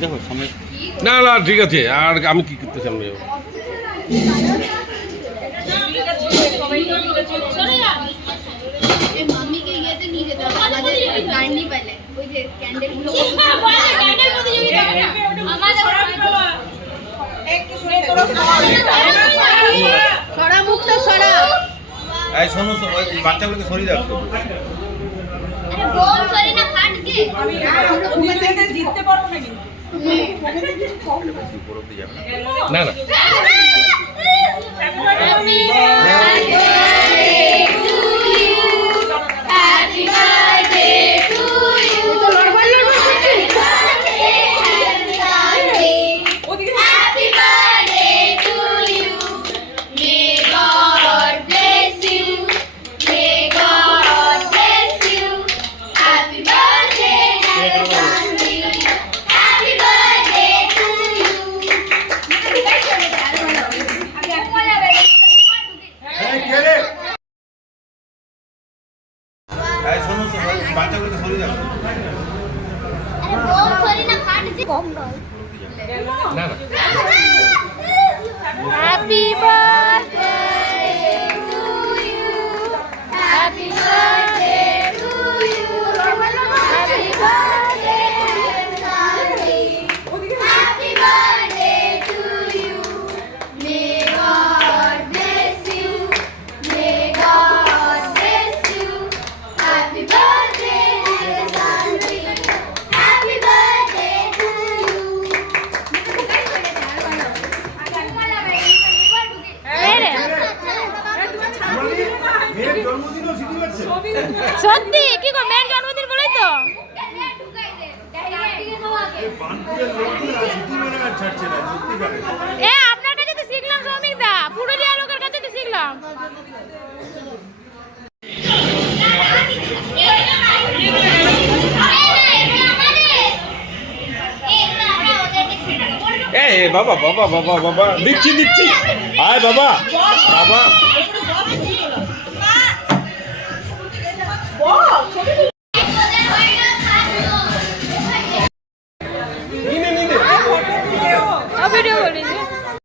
দেখো সামনে না না ঠিক আছে, আর আমি কি করতে সামনে যাবো? মাম্মিকে ইয়েতে নিয়ে যেতে হবে আমাদের গার্নি পেলে ওই যে ক্যান্ডেলগুলো সরা মুখটা সরা। এই শোনো, বাচ্চাগুলোকে সরিয়ে দাও। আরে বল সরি না ফাটছে। আমরা ঘুমে থেকে জিততে পারবো না কিন্তু। না না বাচ্চাগুলোকে সরিয়ে দাও। আরে বল সরি না ফাটছে। কম নয়। না না happy birthday to you, happy birthday to you, happy birthday happy birthday to you, may God bless you, may God bless you, happy birthday Sanvi, happy birthday to you. সত্যি কি গো, মেয়ের জন্মদিন বলেই তো আপনার কাছে তো শিখলাম, শ্রমিক দা পুরুলিয়া লোকের কাছে তো শিখলাম। বাবা বাবা বাবা বাবা দিচ্ছি দিচ্ছি, আয় বাবা বাবা